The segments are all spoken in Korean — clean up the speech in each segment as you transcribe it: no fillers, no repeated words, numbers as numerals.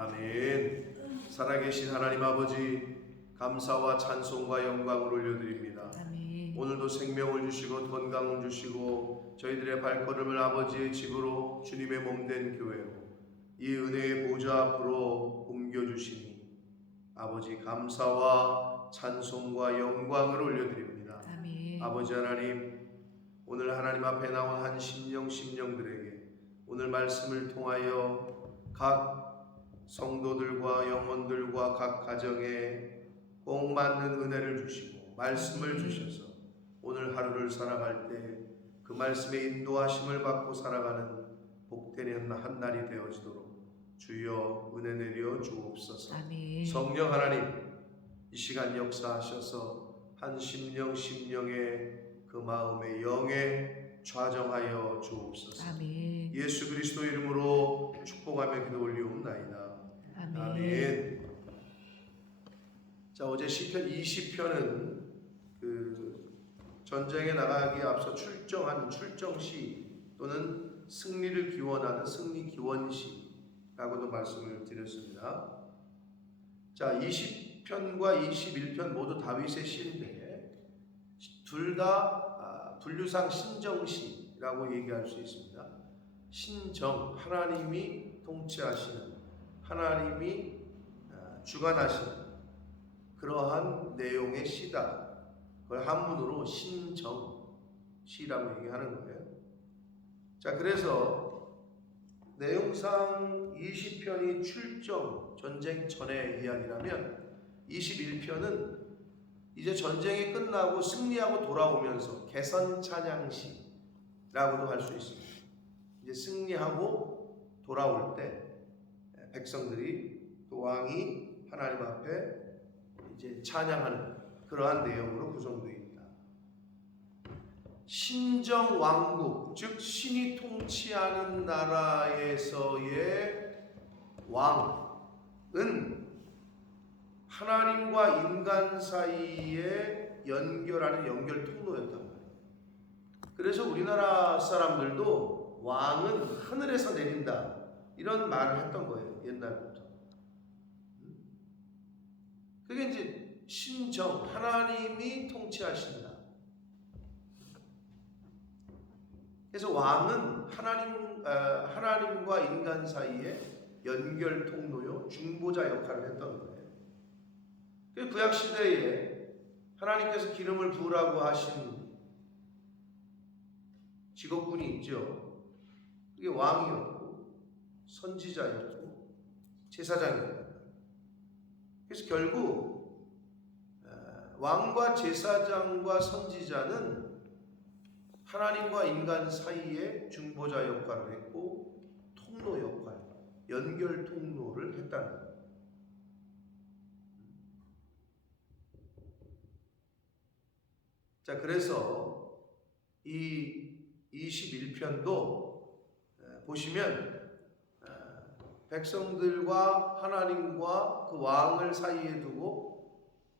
아멘. 살아계신 하나님 아버지, 감사와 찬송과 영광을 올려드립니다. 아멘. 오늘도 생명을 주시고 건강을 주시고 저희들의 발걸음을 아버지의 집으로 주님의 몸된 교회로 이 은혜의 보좌 앞으로 옮겨주시니 아버지 감사와 찬송과 영광을 올려드립니다. 아멘. 아버지 하나님, 오늘 하나님 앞에 나온 한 심령들에게 오늘 말씀을 통하여 각 성도들과 영혼들과 각 가정에 꼭 맞는 은혜를 주시고 말씀을 주셔서 오늘 하루를 살아갈 때 그 말씀의 인도하심을 받고 살아가는 복된 한 날이 되어지도록 주여 은혜 내려 주옵소서. 아멘. 성령 하나님, 이 시간 역사하셔서 한 심령의 그 마음의 영에 좌정하여 주옵소서. 아멘. 예수 그리스도 이름으로 축복하며 기도 올리옵나이다. 아멘. 아멘. 자, 어제 시편 20편은 그 전쟁에 나가기에 앞서 출정한 출정시 또는 승리를 기원하는 승리 기원시라고도 말씀을 드렸습니다. 자, 20편과 21편 모두 다윗의 시인데 둘 다 분류상 신정시라고 얘기할 수 있습니다. 신정, 하나님이 통치하시는, 하나님이 주관하시는 그러한 내용의 시다. 그걸 한문으로 신정시라고 얘기하는 거예요. 자, 그래서 내용상 20편이 출정, 전쟁 전의 이야기라면 21편은 이제 전쟁이 끝나고 승리하고 돌아오면서 개선 찬양시라고도 할 수 있습니다. 이제 승리하고 돌아올 때 백성들이 또 왕이 하나님 앞에 이제 찬양하는 그러한 내용으로 구성되어 있다. 신정 왕국, 즉 신이 통치하는 나라에서의 왕은 하나님과 인간 사이에 연결하는 연결 통로였단 말이에요. 그래서 우리나라 사람들도 왕은 하늘에서 내린다 이런 말을 했던 거예요. 옛날부터. 그게 이제 신정, 하나님이 통치하신다. 그래서 왕은 하나님과 인간 사이에 연결 통로요, 중보자 역할을 했던 거예요. 구약 시대에 하나님께서 기름을 부으라고 하신 직업군이 있죠. 그게 왕이었고 선지자였고 제사장이었다. 그래서 결국 왕과 제사장과 선지자는 하나님과 인간 사이에 중보자 역할을 했고 통로 역할, 연결 통로를 했다는 거예요. 자, 그래서 이 21편도 보시면 백성들과 하나님과 그 왕을 사이에 두고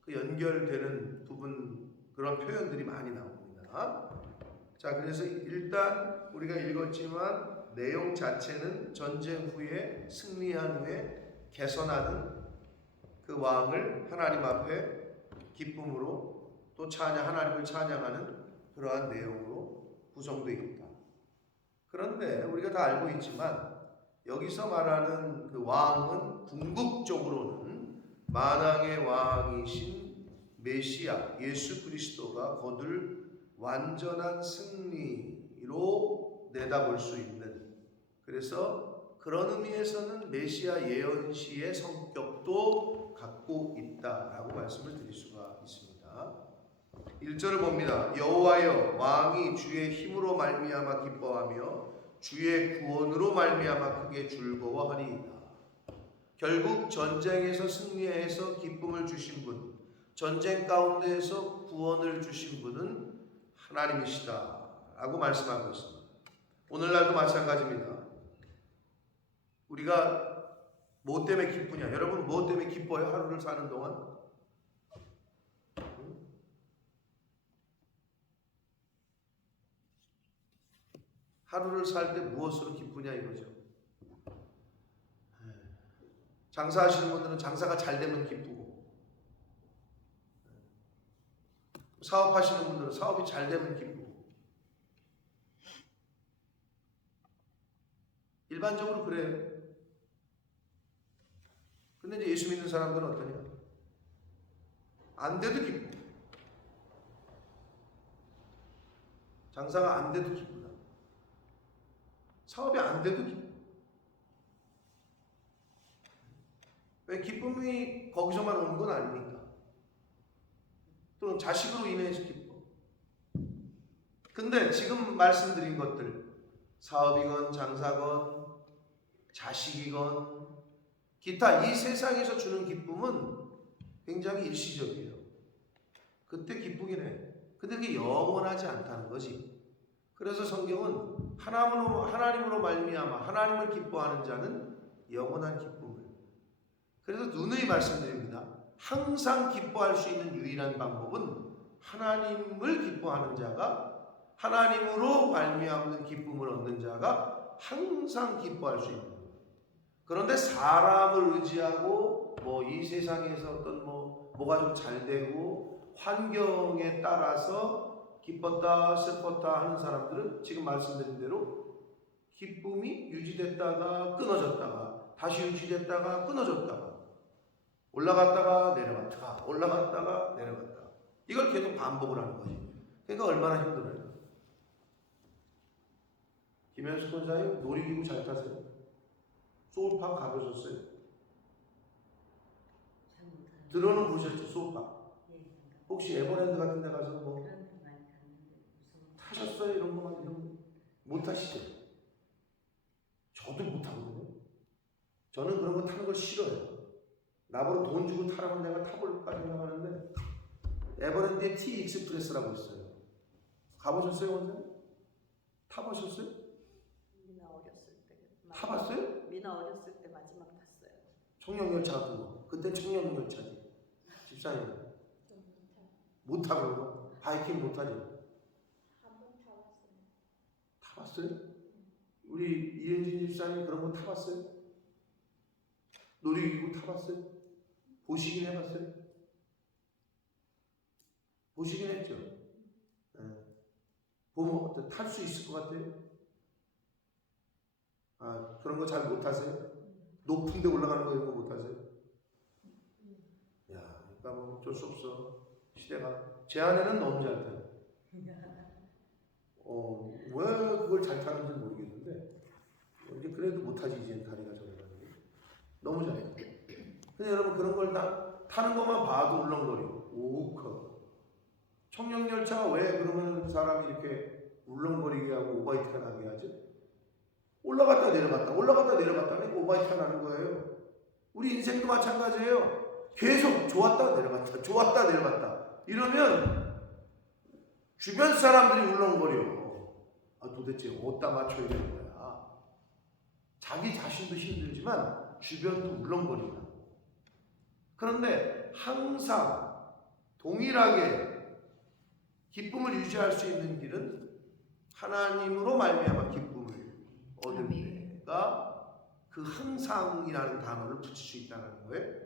그 연결되는 부분, 그런 표현들이 많이 나옵니다. 자, 그래서 일단 우리가 읽었지만 내용 자체는 전쟁 후에 승리한 후에 개선하는 그 왕을 하나님 앞에 기쁨으로 또 하나님을 찬양하는 그러한 내용으로 구성되어 있다. 그런데 우리가 다 알고 있지만 여기서 말하는 그 왕은 궁극적으로는 만왕의 왕이신 메시아 예수 그리스도가 거둘 완전한 승리로 내다볼 수 있는, 그래서 그런 의미에서는 메시아 예언시의 성격도 갖고 있다라고 말씀을 드릴 수가 있습니다. 1절을 봅니다. 여호와여, 왕이 주의 힘으로 말미암아 기뻐하며 주의 구원으로 말미암아 크게 즐거워하리이다. 결국 전쟁에서 승리해서 기쁨을 주신 분, 전쟁 가운데에서 구원을 주신 분은 하나님이시다 라고 말씀하고 있습니다. 오늘날도 마찬가지입니다. 우리가 뭐 때문에 기쁘냐? 여러분 뭐 때문에 기뻐요? 하루를 사는 동안? 하루를 살 때 무엇으로 기쁘냐 이거죠. 장사하시는 분들은 장사가 잘 되면 기쁘고, 사업하시는 분들은 사업이 잘 되면 기쁘고, 일반적으로 그래요. 근데 이제 예수 믿는 사람들은 어떠냐? 안 돼도 기쁘고, 장사가 안 돼도 기쁘다. 사업이 안 돼도 기쁘다. 왜? 기쁨이 거기서만 오는 건 아니니까. 또는 자식으로 인해서 기뻐. 근데 지금 말씀드린 것들, 사업이건 장사건 자식이건 기타 이 세상에서 주는 기쁨은 굉장히 일시적이에요. 그때 기쁘긴 해. 근데 그게 영원하지 않다는 거지. 그래서 성경은 하나님으로 말미암아 하나님을 기뻐하는 자는 영원한 기쁨을. 그래서 누누이 말씀드립니다. 항상 기뻐할 수 있는 유일한 방법은 하나님을 기뻐하는 자가, 하나님으로 말미암는 기쁨을 얻는 자가 항상 기뻐할 수 있는 거예요. 그런데 사람을 의지하고 이 세상에서 어떤 뭐가 좀 잘 되고 환경에 따라서 기뻤다 슬펐다 하는 사람들은 지금 말씀드린 대로 기쁨이 유지됐다가 끊어졌다가 다시 유지됐다가 끊어졌다가 올라갔다가 내려갔다가 올라갔다가 내려갔다가 이걸 계속 반복을 하는 거지. 그러니까 얼마나 힘들어요. 김현수 권사님 놀이기구 잘 타세요? 소울파크 가보셨어요? 들어는 보셨죠? 소울파크. 혹시 에버랜드 같은 데 가서 타셨어요? 이런 거 못 타시죠? 저도 못 타거든요. 저는 그런 거 타는 걸 싫어요. 나보고 돈 주고 타라면 내가 타볼까 생각하는데 에버랜드에 T 익스프레스라고 있어요. 가보셨어요, 원장님? 타보셨어요? 미나 어렸을 때. 타봤어요? 미나 어렸을 때 마지막 탔어요. 청룡열차 같은 거. 그때 청룡열차지. 집사님 못 타는 거? 바이킹 못 타죠? 한번 타봤어요. 타봤어요? 우리 이은진 집사님 그런 거 타봤어요? 놀이기구 타봤어요? 보시긴 해봤어요? 보시긴 했죠? 네. 보면 탈 수 있을 것 같아요? 아, 그런 거 잘 못 타세요? 높은 데 올라가는 거 이런 거 못 타세요? 야, 그러니까 어쩔 수 없어. 시대가. 제 아내는 너무 잘 타요. 왜 그걸 잘 타는지 모르겠는데 이제 그래도 못하지. 이제 다리가 저래가지고 너무 잘해요. 근데 여러분 그런 걸 다 타는 것만 봐도 울렁거리고 오커. 청룡열차가 왜 그러면 사람이 이렇게 울렁거리게 하고 오바이트가 나게 하지? 올라갔다 내려갔다 올라갔다 내려갔다 하니까 오바이트가 나는 거예요. 우리 인생도 마찬가지예요. 계속 좋았다 내려갔다 좋았다 내려갔다 이러면 주변 사람들이 울렁거려. 도대체 어디다 맞춰야 되는 거야. 자기 자신도 힘들지만 주변도 울렁거린다. 그런데 항상 동일하게 기쁨을 유지할 수 있는 길은 하나님으로 말미암아 기쁨을 얻을 때가 그 항상이라는 단어를 붙일 수 있다는 거예요.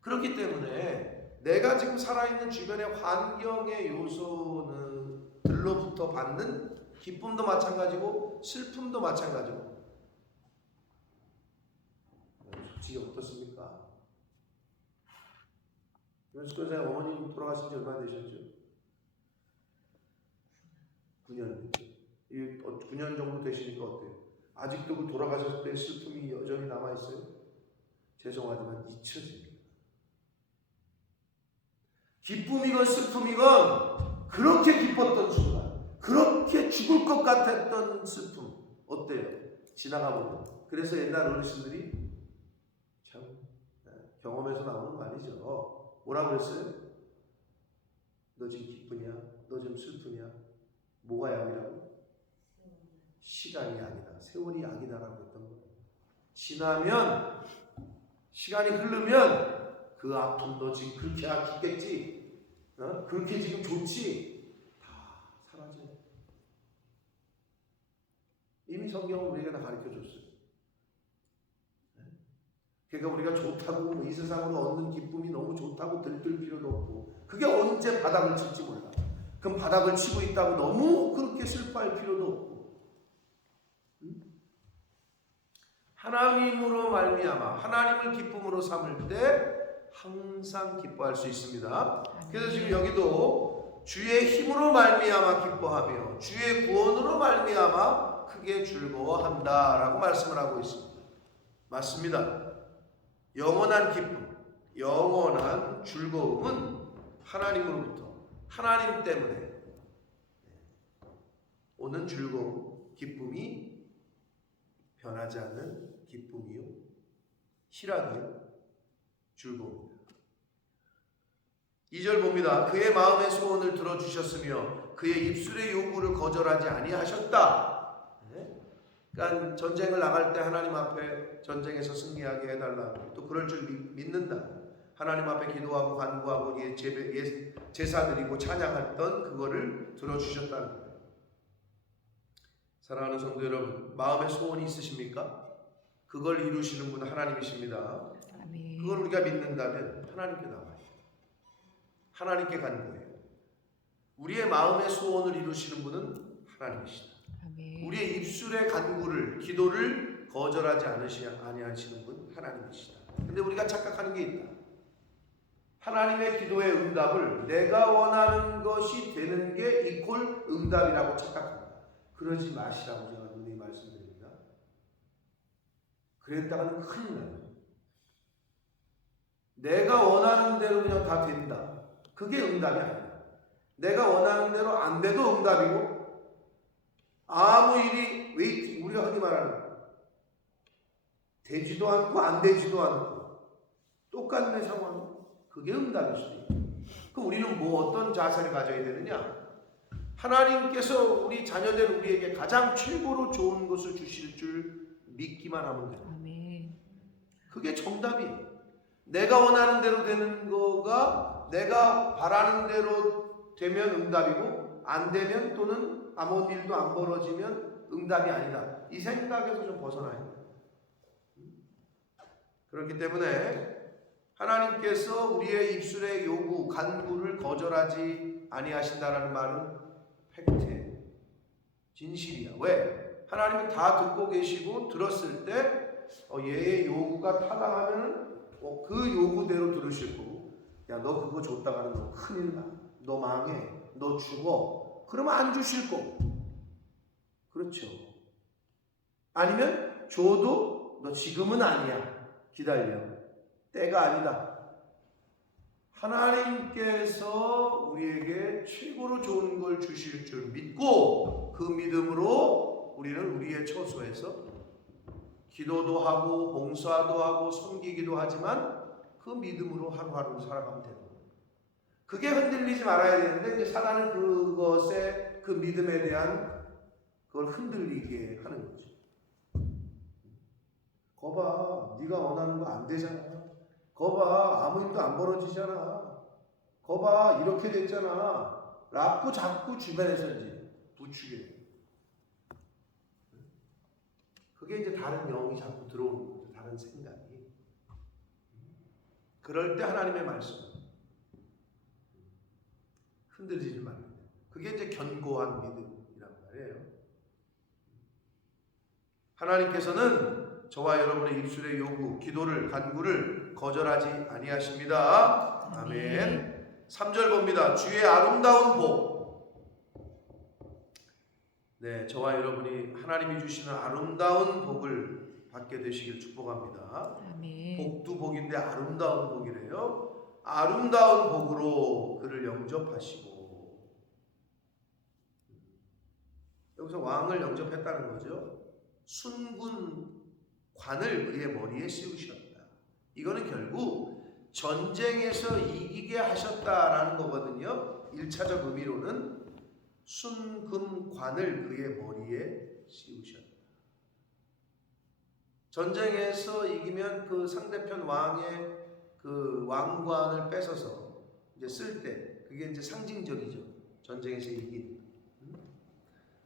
그렇기 때문에 내가 지금 살아있는 주변의 환경의 요소들로부터 받는 기쁨도 마찬가지고 슬픔도 마찬가지고. 솔직히 어떻습니까? 연수 권사님 어머님 돌아가신 지 얼마나 되셨죠? 9년 됐죠. 9년 정도 되시니까 어때요? 아직도 그 돌아가셨을 때 슬픔이 여전히 남아있어요? 죄송하지만 잊혀집니다. 기쁨이건 슬픔이건 그렇게 기뻤던 순간, 그렇게 죽을 것 같았던 슬픔 어때요? 지나가보면. 그래서 옛날 어르신들이 참 경험에서 나오는 말이죠. 뭐라고 그랬어요? 너 지금 기쁘냐? 너 지금 슬프냐? 뭐가 약이라고? 시간이 약이다. 세월이 약이다라고 했던 거예요. 지나면 시간이 흐르면 그 아픔 너 지금 그렇게 죽겠지? 그렇게 지금 좋지? 다 사라져. 이미 성경은 우리에게 다 가르쳐줬어요. 그러니까 우리가 좋다고 이 세상으로 얻는 기쁨이 너무 좋다고 들뜰 필요도 없고, 그게 언제 바닥을 칠지 몰라. 그럼 바닥을 치고 있다고 너무 그렇게 슬퍼할 필요도 없고, 하나님으로 말미암아 하나님을 기쁨으로 삼을 때 항상 기뻐할 수 있습니다. 그래서 지금 여기도 주의 힘으로 말미암아 기뻐하며 주의 구원으로 말미암아 크게 즐거워한다라고 말씀을 하고 있습니다. 맞습니다. 영원한 기쁨, 영원한 즐거움은 하나님으로부터, 하나님 때문에 오는 즐거움, 기쁨이 변하지 않는 기쁨이요, 희락이요, 즐거움입니다. 2절 봅니다. 그의 마음의 소원을 들어주셨으며 그의 입술의 요구를 거절하지 아니하셨다. 그러니까 전쟁을 나갈 때 하나님 앞에 전쟁에서 승리하게 해달라고, 또 그럴 줄 믿는다. 하나님 앞에 기도하고 간구하고 제사 드리고 찬양했던 그거를 들어주셨다는 거예요. 사랑하는 성도 여러분, 마음의 소원이 있으십니까? 그걸 이루시는 분은 하나님이십니다. 아멘. 그걸 우리가 믿는다면 하나님께 나와요. 하나님께 간구해요. 우리의 마음의 소원을 이루시는 분은 하나님이시다. 아멘. 우리의 입술의 간구를, 기도를 거절하지 아니하시는 분 하나님이시다. 근데 우리가 착각하는 게 있다. 하나님의 기도의 응답을 내가 원하는 것이 되는 게 이퀄 응답이라고 착각합니다. 그러지 마시라고 제가 누누이 말씀드립니다. 그랬다가는 큰일 나요. 내가 원하는 대로 그냥 다 된다. 그게 응답이 아니다. 내가 원하는 대로 안 돼도 응답이고, 아무 일이 웨이팅, 우리가 흔히 말하는 되지도 않고 안 되지도 않고 똑같은 상황, 그게 응답일 수도 있고. 그럼 우리는 뭐 어떤 자세를 가져야 되느냐? 하나님께서 우리 자녀된 우리에게 가장 최고로 좋은 것을 주실 줄 믿기만 하면 돼요. 아멘. 그게 정답이에요. 내가 원하는 대로 되는 거가 내가 바라는 대로 되면 응답이고, 안 되면 또는 아무 일도 안 벌어지면 응답이 아니다. 이 생각에서 좀 벗어나야 돼요. 그렇기 때문에 하나님께서 우리의 입술의 요구, 간구를 거절하지 아니하신다라는 말은 팩트예요. 진실이야. 왜? 하나님은 다 듣고 계시고 들었을 때 얘의 요구가 타당하면 그 요구대로 들으실 거고, 야, 너 그거 줬다가는 너 큰일 나, 너 망해, 너 죽어, 그러면 안 주실 거고. 그렇죠. 아니면 줘도 너 지금은 아니야, 기다려, 때가 아니다. 하나님께서 우리에게 최고로 좋은 걸 주실 줄 믿고, 그 믿음으로 우리는 우리의 처소에서 기도도 하고 봉사도 하고 섬기기도 하지만 그 믿음으로 하루하루 살아가면 되는 거예요. 그게 흔들리지 말아야 되는데, 이제 사단은 그것에, 그 믿음에 대한 그걸 흔들리게 하는 거죠. 거봐, 네가 원하는 거 안 되잖아. 거봐, 아무 일도 안 벌어지잖아. 거봐, 이렇게 됐잖아. 라고 자꾸 주변에서 이제 부추겨요. 그게 이제 다른 영이 자꾸 들어오는 거죠. 다른 생각이. 그럴 때 하나님의 말씀 흔들리지 말아요. 그게 이제 견고한 믿음이란 말이에요. 하나님께서는 저와 여러분의 입술의 요구, 기도를, 간구를 거절하지 아니하십니다. 아멘. 3절 봅니다. 주의 아름다운 복. 네, 저와 여러분이 하나님이 주시는 아름다운 복을 받게 되시길 축복합니다. 아멘. 복도 복인데 아름다운 복이래요. 아름다운 복으로 그를 영접하시고, 여기서 왕을 영접했다는 거죠. 순군 관을 그의 머리에 씌우셨다. 이거는 결국 전쟁에서 이기게 하셨다라는 거거든요. 1차적 의미로는 순금관을 그의 머리에 씌우셨다. 전쟁에서 이기면 그 상대편 왕의 그 왕관을 뺏어서 이제 쓸 때, 그게 이제 상징적이죠. 전쟁에서 이긴.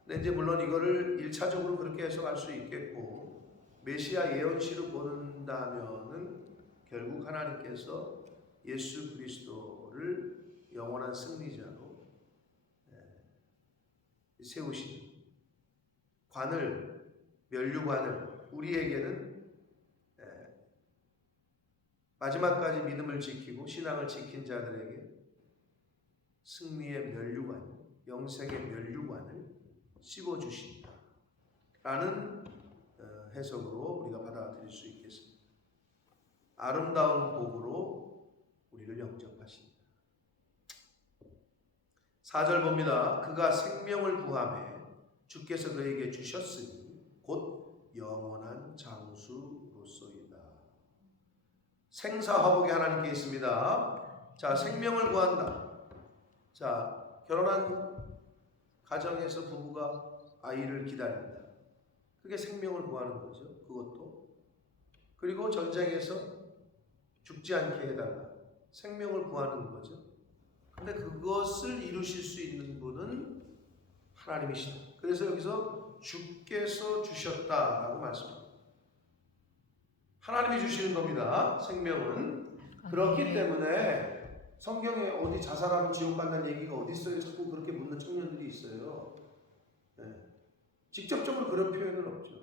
근데 이제 물론 이거를 1차적으로 그렇게 해석할 수 있겠고, 메시아 예언시로 본다면은 결국 하나님께서 예수 그리스도를 영원한 승리자로 세우신 관을, 면류관을 우리에게는 마지막까지 믿음을 지키고 신앙을 지킨 자들에게 승리의 면류관, 영생의 면류관을 씌워주신다 라는 해석으로 우리가 받아들일 수 있겠습니다. 아름다운 복으로 우리를 영접하신다. 4절 봅니다. 그가 생명을 구하매 주께서 그에게 주셨으니 곧 영원한 장수로소이다. 생사화복이 하나님께 있습니다. 자, 생명을 구한다. 자, 결혼한 가정에서 부부가 아이를 기다린다. 그게 생명을 구하는 거죠. 그것도. 그리고 전쟁에서 죽지 않게 해달라. 생명을 구하는 거죠. 근데 그것을 이루실 수 있는 분은 하나님이시다. 그래서 여기서 주께서 주셨다라고 말씀합니다. 하나님이 주시는 겁니다. 생명은. 그렇기 때문에 성경에 어디 자살하면 지옥 간다는 얘기가 어디 있어요? 자꾸 그렇게 묻는 청년들이 있어요. 직접적으로 그런 표현은 없죠.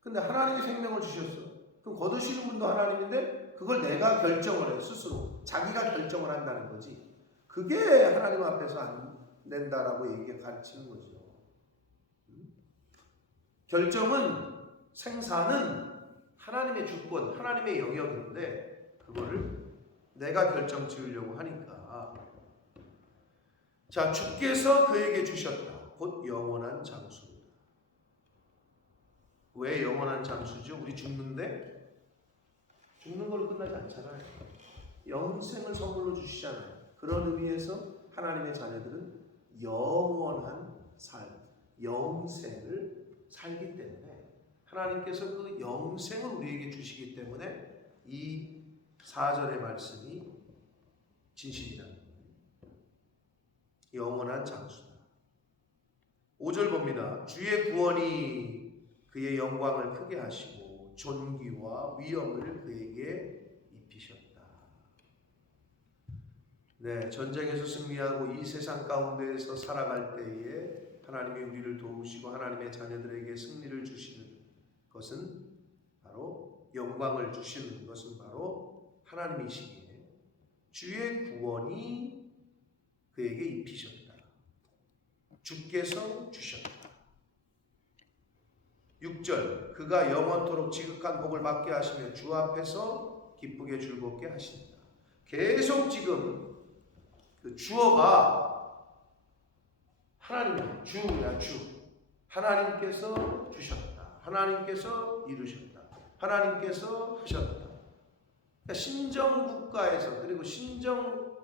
근데 하나님이 생명을 주셨어. 그럼 거두시는 분도 하나님인데 그걸 내가 결정을 해, 스스로. 자기가 결정을 한다는 거지. 그게 하나님 앞에서 안 된다라고 가르치는 거죠. 결정은, 생사는 하나님의 주권, 하나님의 영역인데 그거를 내가 결정 지으려고 하니까. 자, 주께서 그에게 주셨다. 곧 영원한 장수입니다. 왜 영원한 장수죠? 우리 죽는데? 죽는 걸로 끝나지 않잖아요. 영생을 선물로 주시잖아요. 그런 의미에서 하나님의 자녀들은 영원한 삶, 영생을 살기 때문에 하나님께서 그 영생을 우리에게 주시기 때문에 이 4절의 말씀이 진실이다. 영원한 장수다. 5절 봅니다. 주의 구원이 그의 영광을 크게 하시고 존귀와 위엄을 그에게 입히셨다. 네, 전쟁에서 승리하고 이 세상 가운데에서 살아갈 때에 하나님이 우리를 도우시고 하나님의 자녀들에게 승리를 주시는 것은 바로, 영광을 주시는 것은 바로 하나님이시기에 주의 구원이 그에게 입히셨다. 주께서 주셨다. 6절, 그가 영원토록 지극한 복을 받게 하시며 주 앞에서 기쁘게 즐겁게 하신다. 계속 지금 그 주어가 하나님이야. 주야, 주. 하나님께서 주셨다. 하나님께서 이루셨다. 하나님께서 하셨다. 그러니까 신정 국가에서, 그리고 신정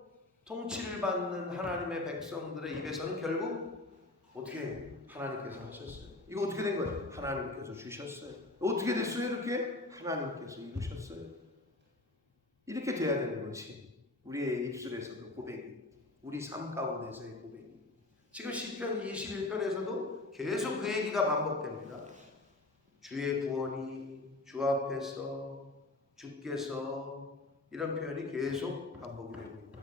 통치를 받는 하나님의 백성들의 입에서는 결국 어떻게 하나님께서 하셨어요. 이거 어떻게 된 거예요? 하나님께서 주셨어요. 어떻게 됐어요? 이렇게 하나님께서 이루셨어요. 이렇게 돼야 되는 것이 우리의 입술에서도 고백이, 우리 삶 가운데서의 고백이. 지금 시편 21편에서도 계속 그 얘기가 반복됩니다. 주의 구원이, 주 앞에서, 주께서, 이런 표현이 계속 반복이 되고 있다.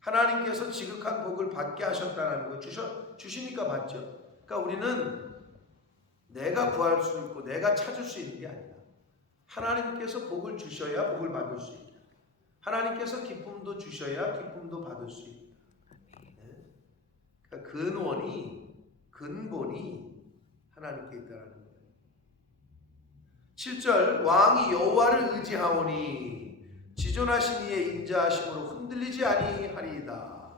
하나님께서 지극한 복을 받게 하셨다는 거, 주시니까 받죠. 그러니까 우리는 내가 구할 수 있고 내가 찾을 수 있는 게 아니라 하나님께서 복을 주셔야 복을 받을 수 있다. 하나님께서 기쁨도 주셔야 기쁨도 받을 수 있다. 그러니까 근본이 하나님께 있다는 거예요. 7절, 왕이 여호와를 의지하오니 지존하신 이의 인자하심으로 흔들리지 아니하리이다.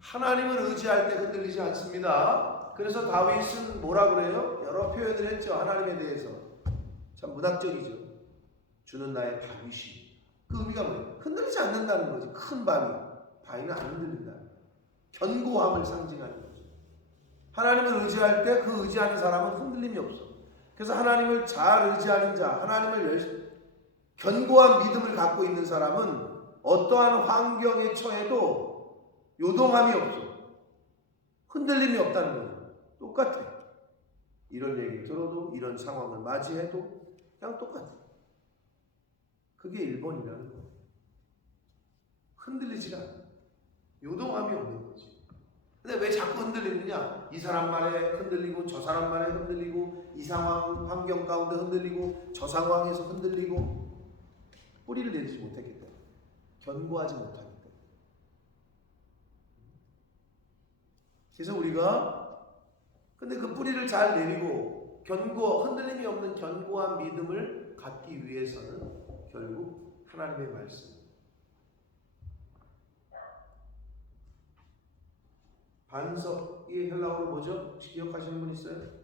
하나님을 의지할 때 흔들리지 않습니다. 그래서 다윗은 뭐라 그래요? 여러 표현을 했죠. 하나님에 대해서. 참 문학적이죠. 주는 나의 다윗이. 그 의미가 뭐예요? 흔들리지 않는다는 거지. 큰 바위는 안 흔들린다. 견고함을 상징하는 거죠. 하나님을 의지할 때 그 의지하는 사람은 흔들림이 없어. 그래서 하나님을 잘 의지하는 자, 하나님을 견고한 믿음을 갖고 있는 사람은 어떠한 환경에 처해도 요동함이 없어. 흔들림이 없다는 거예요. 똑같아. 이런 얘기를 들어도 이런 상황을 맞이해도 그냥 똑같아. 그게 1번이라는 거예요. 흔들리지가 않아. 요동함이 없는 거지. 근데 왜 자꾸 흔들리느냐? 이 사람 말에 흔들리고 저 사람 말에 흔들리고 이 상황 환경 가운데 흔들리고 저 상황에서 흔들리고 뿌리를 내리지 못했기 때문에 견고하지 못하기 때문에. 그래서 우리가 근데 그 뿌리를 잘 내리고 흔들림이 없는 견고한 믿음을 갖기 위해서는 결국 하나님의 말씀, 반석이 헬라어로 뭐죠? 혹시 기억하시는 분 있어요?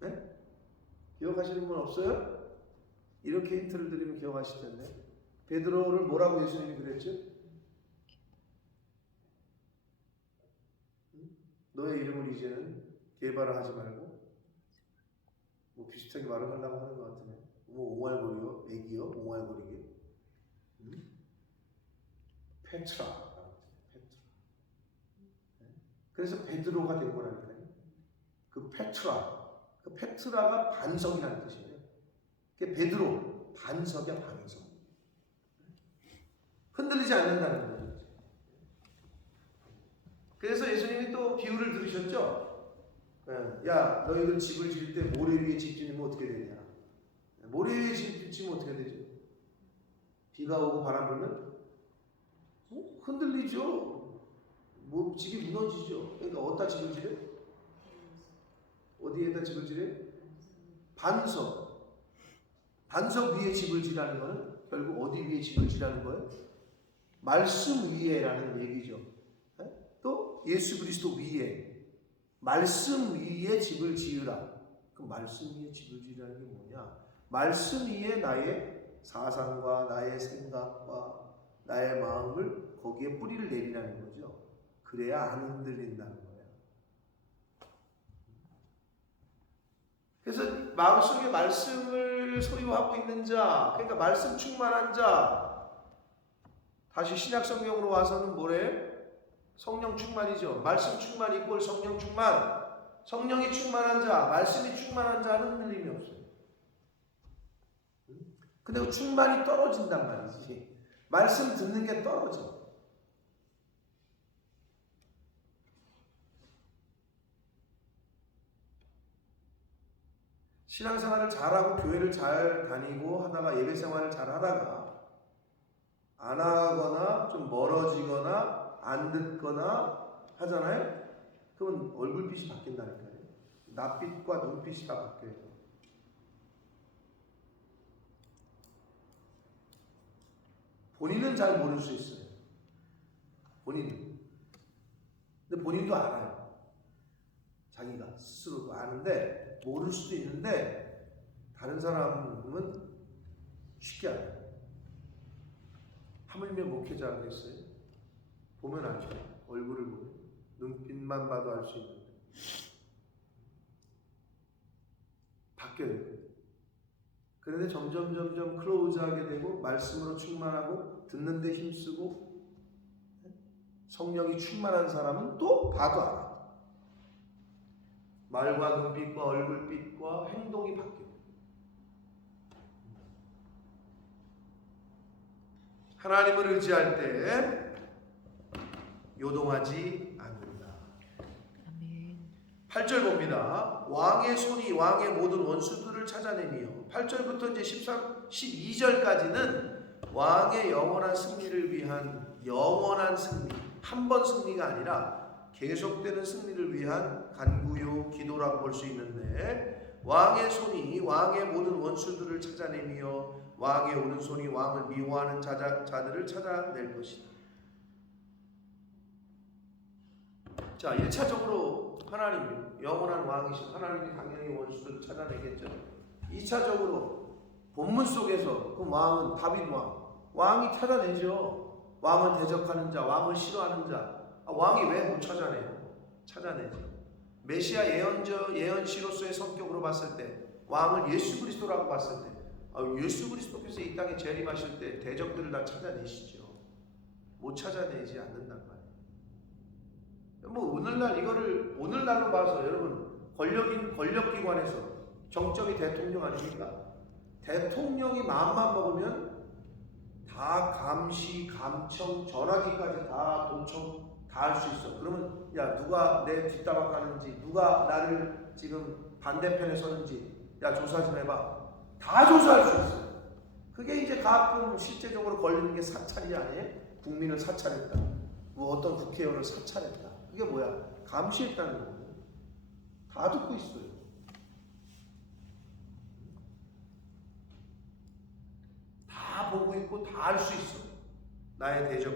네? 기억하시는 분 없어요? 이렇게 힌트를 드리면 기억하실 텐데. 베드로를 뭐라고 예수님이 그랬죠? 너의 이름을 이제는 개발을 하지 말고 뭐 비슷하게 말을 하려고 하는 것 같으네. 뭐 옹알거리요? 애기요? 옹알거리게? 페트라. 그래서 베드로가 된 거라니까요. 그 페트라가 반석이라는 뜻이에요. 그게 베드로, 반석이야, 반석. 흔들리지 않는다는 거죠. 그래서 예수님이 또 비유를 들으셨죠? 야, 너희들 집을 지을 때 모래 위에 집 지으면 어떻게 되냐? 모래 위에 집 지으면 어떻게 되죠? 비가 오고 바람 불면 흔들리죠. 뭐 집이 무너지죠. 그러니까 어디다 집을 지래? 어디에다 집을 지래? 반석. 반석 위에 집을 지라는 거는 결국 어디 위에 집을 지라는 거예요? 말씀 위에라는 얘기죠. 또 예수 그리스도 위에, 말씀 위에 집을 지으라. 그 말씀 위에 집을 지으라는 게 뭐냐? 말씀 위에 나의 사상과 나의 생각과 나의 마음을 거기에 뿌리를 내리라는 거죠. 그래야 안 흔들린다는 거예요. 그래서 마음속에 말씀을 소유하고 있는 자, 그러니까 말씀 충만한 자, 다시 신약 성경으로 와서는 뭐래? 성령 충만이죠. 말씀 충만 이꼴 성령 충만. 성령이 충만한 자, 말씀이 충만한 자는 흔들림이 없어요. 근데 그 충만이 떨어진단 말이지. 말씀 듣는 게 떨어져. 신앙생활을 잘하고 교회를 잘 다니고 하다가 예배생활을 잘 하다가 안 하거나 좀 멀어지거나 안 듣거나 하잖아요. 그러면 얼굴빛이 바뀐다니까요. 낯빛과 눈빛이 다 바뀌어요. 본인은 잘 모를 수 있어요. 본인은. 근데 본인도 알아요. 자기가 스스로도 아는데 모를 수도 있는데 다른 사람은 쉽게 알아요. 하물며 목회자 그랬어요. 보면 알죠. 얼굴을 보면 눈빛만 봐도 알 수 있는데 바뀌어요. 그런데 점점 클로즈하게 되고 말씀으로 충만하고 듣는 데 힘쓰고 성령이 충만한 사람은 또 봐도 알아. 말과 눈빛과 얼굴빛과 행동이 바뀌어요. 하나님을 의지할 때 요동하지 않는다. 아멘. 8절 봅니다. 왕의 손이 왕의 모든 원수들을 찾아내며 8절부터 이제 12절까지는 왕의 영원한 승리를 위한 영원한 승리, 한 번 승리가 아니라 계속되는 승리를 위한 간구요 기도라고 볼 수 있는데 왕의 손이 왕의 모든 원수들을 찾아내며 왕의 오른손이 왕을 미워하는 자들을 찾아낼 것이다. 자, 1차적으로 하나님, 영원한 왕이신 하나님이 당연히 원수들을 찾아내겠죠. 2차적으로 본문 속에서 그 왕은 다윗 왕이 찾아내죠. 왕을 대적하는 자, 왕을 싫어하는 자, 왕이 왜 못 찾아내요? 찾아내죠. 메시아 예언시로서의 성격으로 봤을 때, 왕을 예수 그리스도라고 봤을 때, 예수 그리스도께서 이 땅에 재림하실 때 대적들을 다 찾아내시죠. 못 찾아내지 않는단 말이에요. 뭐 오늘날 이거를 오늘날로 봐서 여러분 권력기관에서 정적이 대통령 아닙니까? 대통령이 마음만 먹으면 다 감시, 감청, 전화기까지 다 도청 다 할 수 있어. 그러면 야 누가 내 뒷담화 까는지 누가 나를 지금 반대편에 서는지 야 조사 좀 해봐. 다 조사할 수 있어요. 그게 이제 가끔 실제적으로 걸리는 게 사찰이 아니에요? 국민을 사찰했다. 뭐 어떤 국회의원을 사찰했다. 그게 뭐야? 감시했다는 거예요. 다 듣고 있어요. 다 보고 있고 다 알 수 있어. 나의 대적,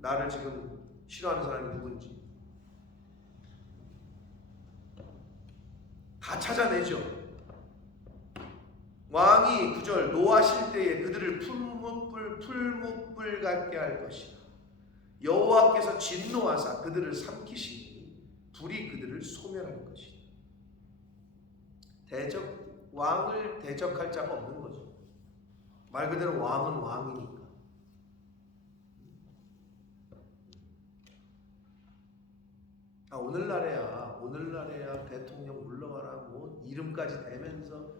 나를 지금 싫어하는 사람이 누군지 다 찾아내죠. 왕이 9절 노하실 때에 그들을 풀무불 같게 할 것이다. 여호와께서 진노하사 그들을 삼키시니 불이 그들을 소멸할 것이다. 왕을 대적할 자가 없는 거죠. 말 그대로 왕은 왕이니까. 오늘날에야 대통령 물러가라 뭐 이름까지 대면서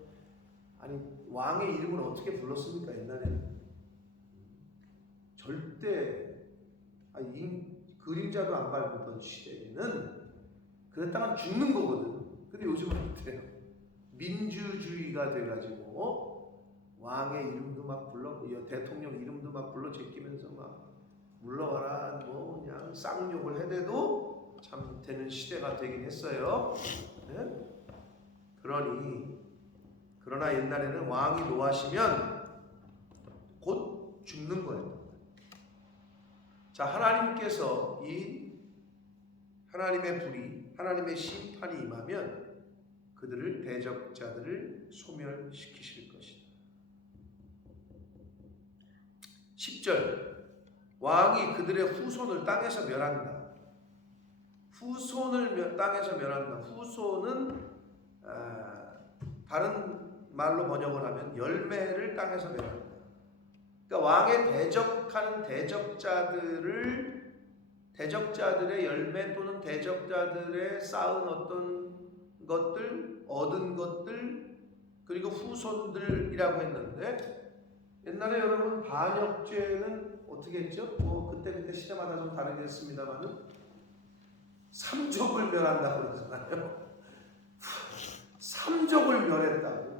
아니 왕의 이름을 어떻게 불렀습니까? 옛날에는 절대 그림자도 안 밟던 시대에는 그랬다가 죽는 거거든. 근데 요즘은 어때요? 민주주의가 돼가지고 왕의 이름도 막 불러, 대통령 이름도 막 불러 제끼면서 막 물러가라 뭐 그냥 쌍욕을 해대도 참 되는 시대가 되긴 했어요. 네? 그러나 옛날에는 왕이 노하시면 곧 죽는 거예요. 자, 하나님께서 이 하나님의 불이, 하나님의 심판이 임하면 그들을 대적자들을 소멸시키실 것이다. 10절 왕이 그들의 후손을 땅에서 멸한다. 후손을 땅에서 멸한다. 후손은 다른 말로 번역을 하면 열매를 땅에서 멸한다. 그러니까 왕의 대적하는 대적자들의 열매 또는 대적자들의 쌓은 어떤 것들, 얻은 것들, 그리고 후손들이라고 했는데 옛날에 여러분 반역죄는 어떻게 했죠? 뭐 그때 시대마다 좀 다르게 했습니다만은 삼족을 멸한다고 그러잖아요. 삼족을 멸했다고.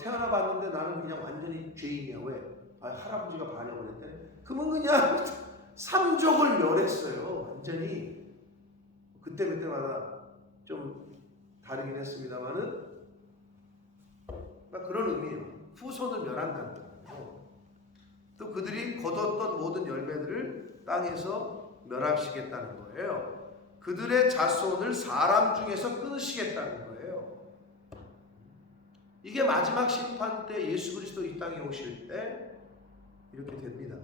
태어나 봤는데 나는 그냥 완전히 죄인이야. 왜? 할아버지가 반역을 했대. 그러면 그냥 삼족을 멸했어요. 완전히. 그때마다 좀 다르긴 했습니다만은 그런 의미예요. 후손을 멸한다는 거예요. 또 그들이 거뒀던 모든 열매들을 땅에서 멸하시겠다는 거예요. 그들의 자손을 사람 중에서 끊으시겠다는 거예요. 이게 마지막 심판 때 예수 그리스도 이 땅에 오실 때 이렇게 됩니다.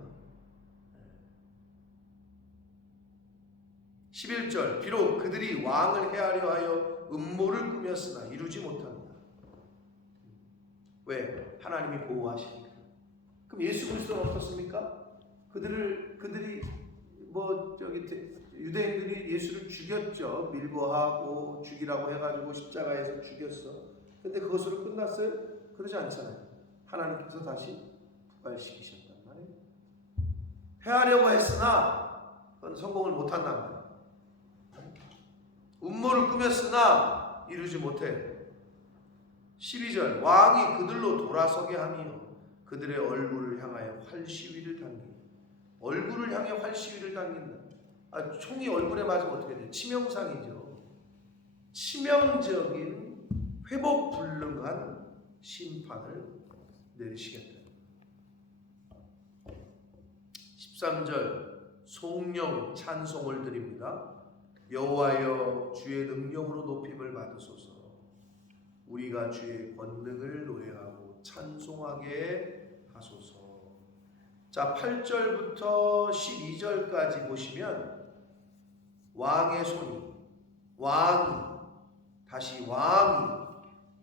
11절 비록 그들이 왕을 해하려 하여 음모를 꾸몄으나 이루지 못한다. 왜? 하나님이 보호하시니까. 그럼 예수 그리스도는 어떻습니까? 그들이 유대인들이 예수를 죽였죠. 밀고하고 죽이라고 해가지고 십자가에서 죽였어. 근데 그것으로 끝났어요? 그러지 않잖아요. 하나님께서 다시 부활시키셨단 말이에요. 해하려고 했으나 그건 성공을 못한단 말이에요. 음모를 꾸몄으나 이루지 못해. 12절 왕이 그들로 돌아서게 하며 그들의 얼굴을 향하여 활시위를 당긴다. 얼굴을 향해 활시위를 당긴다. 총이 얼굴에 맞으면 어떻게 돼요? 치명상이죠. 치명적인 회복 불능한 심판을 내리시겠다. 13절 송영 찬송을 드립니다. 여호와여 주의 능력으로 높임을 받으소서. 우리가 주의 권능을 노래하고 찬송하게 하소서. 자, 8절부터 12절까지 보시면 왕의 손이 다시 왕이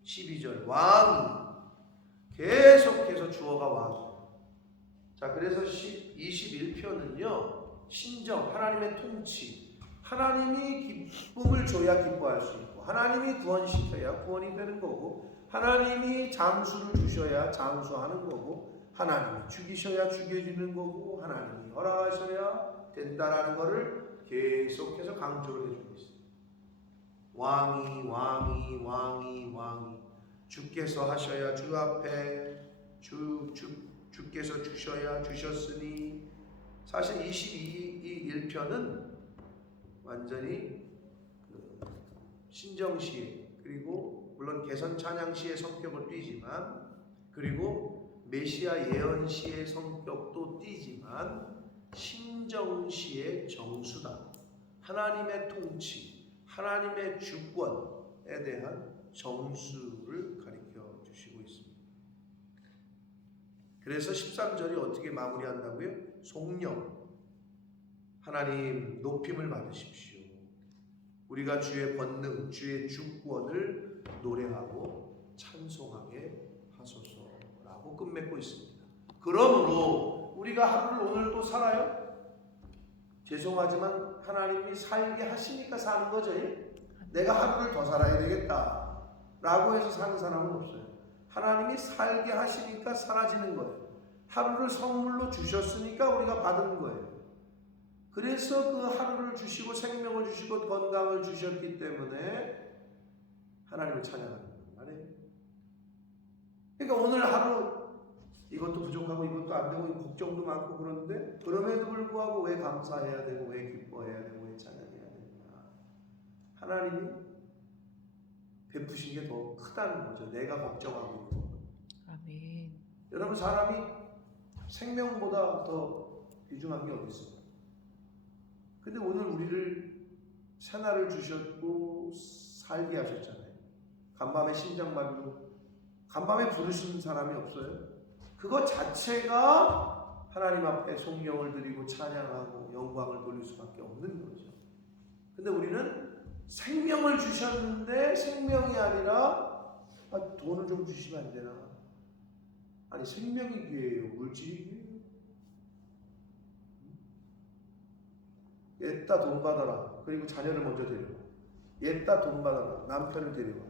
12절 왕이 계속해서 주어가 왕. 자, 그래서 21편은요 신정 하나님의 통치, 하나님이 기쁨을 줘야 기뻐할 수 있고, 하나님이 구원시켜야 구원이 되는 거고, 하나님이 장수를 주셔야 장수하는 거고, 하나님이 죽이셔야 죽여주는 거고, 하나님이 허락하셔야 된다라는 것을 계속해서 강조를 해주고 있습니다. 왕이 주께서 하셔야 주 앞에 주께서 주셔야 주셨으니, 사실 22이 1편은 완전히 신정시의, 그리고 물론 개선 찬양시의 성격을 띠지만, 그리고 메시아 예언시의 성격도 띠지만, 신정시의 정수다. 하나님의 통치, 하나님의 주권에 대한 정수를 가리켜 주시고 있습니다. 그래서 13절이 어떻게 마무리한다고요? 송영, 하나님 높임을 받으십시오. 우리가 주의 권능, 주의 주권을 노래하고 찬송하게 하소서라고 끝맺고 있습니다. 그러므로 우리가 하루를 오늘 또 살아요? 죄송하지만 하나님이 살게 하시니까 사는 거죠. 내가 하루를 더 살아야 되겠다 라고 해서 사는 사람은 없어요. 하나님이 살게 하시니까 사라지는 거예요. 하루를 선물로 주셨으니까 우리가 받은 거예요. 그래서 그 하루를 주시고 생명을 주시고 건강을 주셨기 때문에 하나님을 찬양하는 말이에요. 그러니까 오늘 하루 이것도 부족하고 이것도 안 되고 걱정도 많고 그런데, 그럼에도 불구하고 왜 감사해야 되고 왜 기뻐해야 되고 왜 찬양해야 되냐? 하나님이 베푸신 게 더 크다는 거죠. 내가 걱정하고 있는 거. 아멘. 여러분, 사람이 생명보다 더 귀중한 게 어디 있어요? 근데 오늘 우리를 새날을 주셨고 살게 하셨잖아요. 간밤에 심장마비로 간밤에 부르신 사람이 없어요. 그것 자체가 하나님 앞에 송영을 드리고 찬양하고 영광을 돌릴 수밖에 없는 거죠. 근데 우리는 생명을 주셨는데 생명이 아니라 돈을 좀 주시면 안 되나? 아니, 생명이 귀해요? 물질이 귀해요? 옛다 돈 받아라. 그리고 자녀를 먼저 데려와. 옛다 돈 받아라. 남편을 데려와.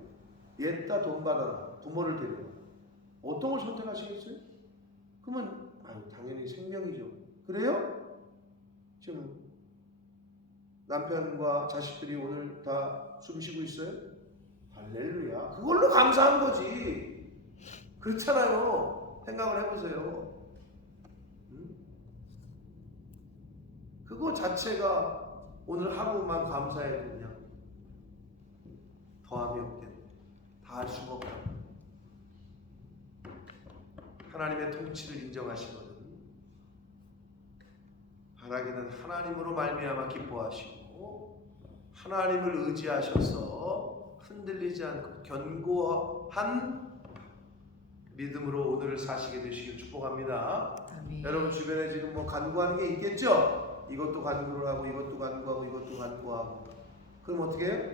옛다 돈 받아라. 부모를 데려와. 어떤 걸 선택하시겠어요? 그러면 당연히 생명이죠. 그래요? 지금 남편과 자식들이 오늘 다 숨쉬고 있어요? 할렐루야. 그걸로 감사한 거지. 그렇잖아요. 생각을 해보세요. 그거 자체가 오늘 하루만 감사해도 그냥 더함이 없겠네. 다 할 수가 없다. 하나님의 통치를 인정하시거든. 바라기는 하나님으로 말미암아 기뻐하시고, 하나님을 의지하셔서 흔들리지 않고 견고한 믿음으로 오늘을 사시게 되시길 축복합니다. 아멘. 여러분 주변에 지금 뭐 간구하는 게 있겠죠? 이것도 간구를 하고 이것도 간구하고 이것도 간구하고. 그럼 어떻게 해요?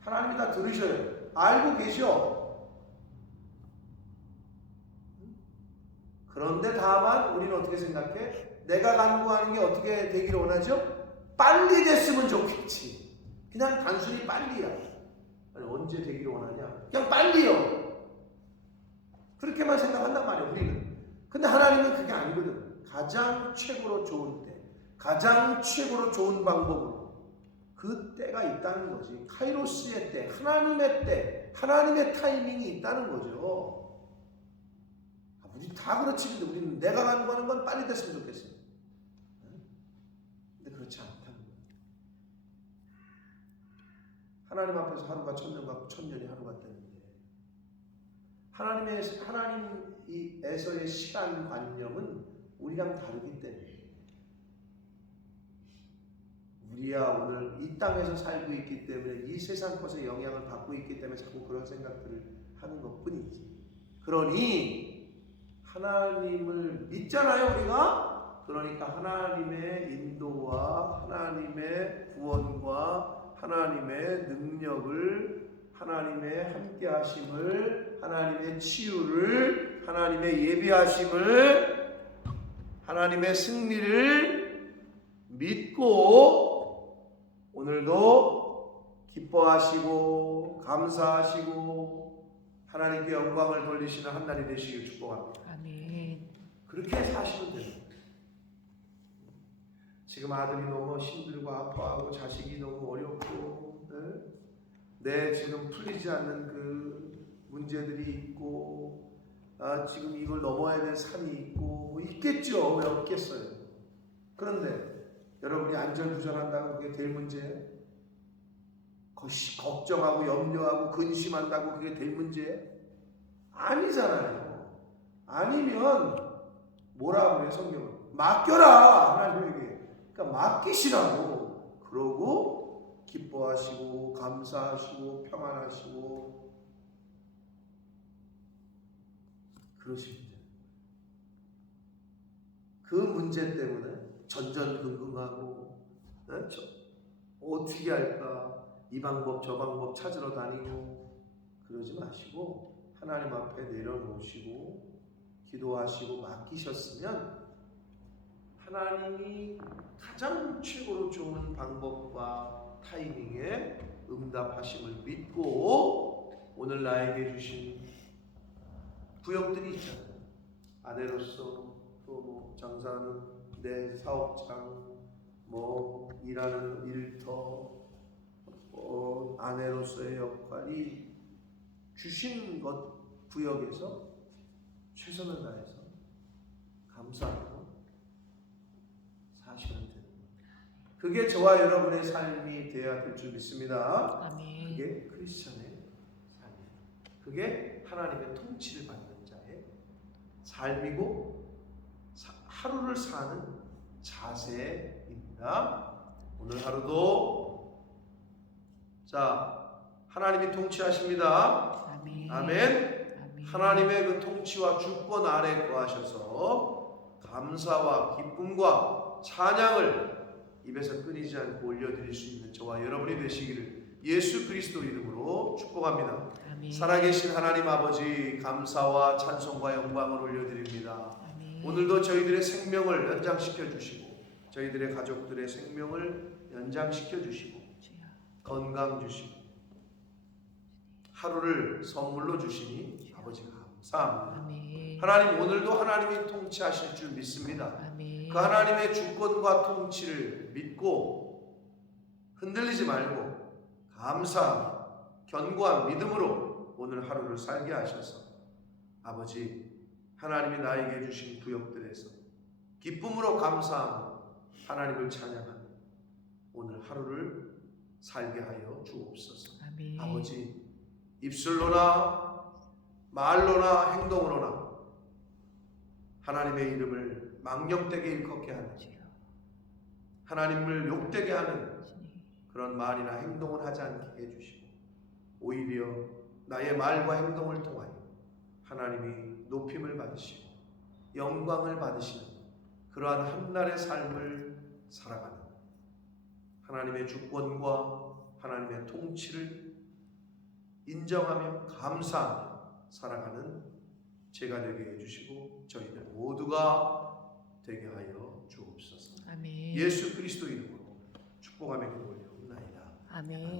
하나님이 다 들으셔요. 알고 계셔. 그런데 다만 우리는 어떻게 생각해? 내가 간구하는 게 어떻게 되기를 원하죠? 빨리 됐으면 좋겠지. 그냥 단순히 빨리야. 아니, 언제 되기를 원하냐? 그냥 빨리요. 그렇게만 생각한단 말이에요, 우리는. 근데 하나님은 그게 아니거든. 가장 최고로 좋은 때, 가장 최고로 좋은 방법으로 그 때가 있다는 거지. 카이로스의 때, 하나님의 때, 하나님의 타이밍이 있다는 거죠. 우리 다 그렇지. 근데 우리는 내가 간구하는 건 빨리 됐으면 좋겠어요. 근데 그렇지 않다는 거예요. 하나님 앞에서 하루가 천년과 천년이 하루가 되는데, 하나님에서의 시간 관념은 우리랑 다르기 때문에, 우리야 오늘 이 땅에서 살고 있기 때문에 이 세상 것에 영향을 받고 있기 때문에 자꾸 그런 생각들을 하는 것 뿐이지. 그러니 하나님을 믿잖아요, 우리가. 그러니까 하나님의 인도와 하나님의 구원과 하나님의 능력을, 하나님의 함께 하심을, 하나님의 치유를, 하나님의 예비하심을, 하나님의 승리를 믿고 오늘 오늘도 기뻐하시고 감사하시고 하나님께 영광을 돌리시는 한 날이 되시길 축복합니다. 아멘. 그렇게 사시면 됩니다. 지금 아들이 너무 힘들고 아파하고 자식이 너무 어렵고 내 지금 풀리지 않는 그 문제들이 있고 지금 이걸 넘어야 될 산이 있고 뭐 있겠죠. 왜 없겠어요. 그런데 여러분이 안절부절한다고 그게 될 문제예요? 걱정하고 염려하고 근심한다고 그게 될 문제예요? 아니잖아요. 아니면 뭐라고 해요 성경은? 맡겨라 하나님에게. 그러니까 맡기시라고. 그러고 기뻐하시고 감사하시고 평안하시고 그러시면 돼요. 그 문제 때문에 전전긍긍하고 어떻게 할까 이 방법 저 방법 찾으러 다니고 그러지 마시고 하나님 앞에 내려놓으시고 기도하시고 맡기셨으면 하나님이 가장 최고로 좋은 방법과 타이밍에 응답하심을 믿고 오늘 나에게 주신 구역들이 있잖아요. 아내로서 또 뭐 장사하는 내 사업장, 뭐 일하는 일터, 아내로서의 역할이 주신 것 구역에서 최선을 다해서 감사하고 사시면 됩니다. 그게 저와 여러분의 삶이 되어야 될 줄 믿습니다. 아멘. 그게 크리스천의 삶이에요. 그게 하나님의 통치를 받는 자의 삶이고 하루를 사는 자세입니다. 오늘 하루도 자 하나님이 통치하십니다. 아멘. 아멘. 아멘. 하나님의 그 통치와 주권 아래 거하셔서 감사와 기쁨과 찬양을 입에서 끊이지 않고 올려드릴 수 있는 저와 여러분이 되시기를 예수 그리스도 이름으로 축복합니다. 아멘. 살아계신 하나님 아버지 감사와 찬송과 영광을 올려드립니다. 아멘. 오늘도 저희들의 생명을 연장시켜 주시고 저희들의 가족들의 생명을 연장시켜 주시고 주여. 건강 주시고 하루를 선물로 주시니 아버지 감사합니다. 아멘. 하나님 오늘도 하나님이 통치하실 줄 믿습니다. 아멘. 그 하나님의 주권과 통치를 믿고 흔들리지 말고 감사하며 견고한 믿음으로 오늘 하루를 살게 하셔서 아버지 하나님이 나에게 주신 구역들에서 기쁨으로 감사하며 하나님을 찬양하는 오늘 하루를 살게 하여 주옵소서. 아멘. 아버지 입술로나 말로나 행동으로나 하나님의 이름을 망령되게 일컫게 하는 주여. 하나님을 욕되게 하는 주님. 그런 말이나 행동을 하지 않게 해주시고 오히려 나의 말과 행동을 통하여 하나님이 높임을 받으시고 영광을 받으시는 그러한 한날의 삶을 살아가는 하나님의 주권과 하나님의 통치를 인정하며 감사하며 살아가는 제가 되게 해주시고 저희들 모두가 되게 하여 주옵소서. 아멘. 예수 그리스도 이름으로 축복하며 기도를 올려옵나이다. 아멘.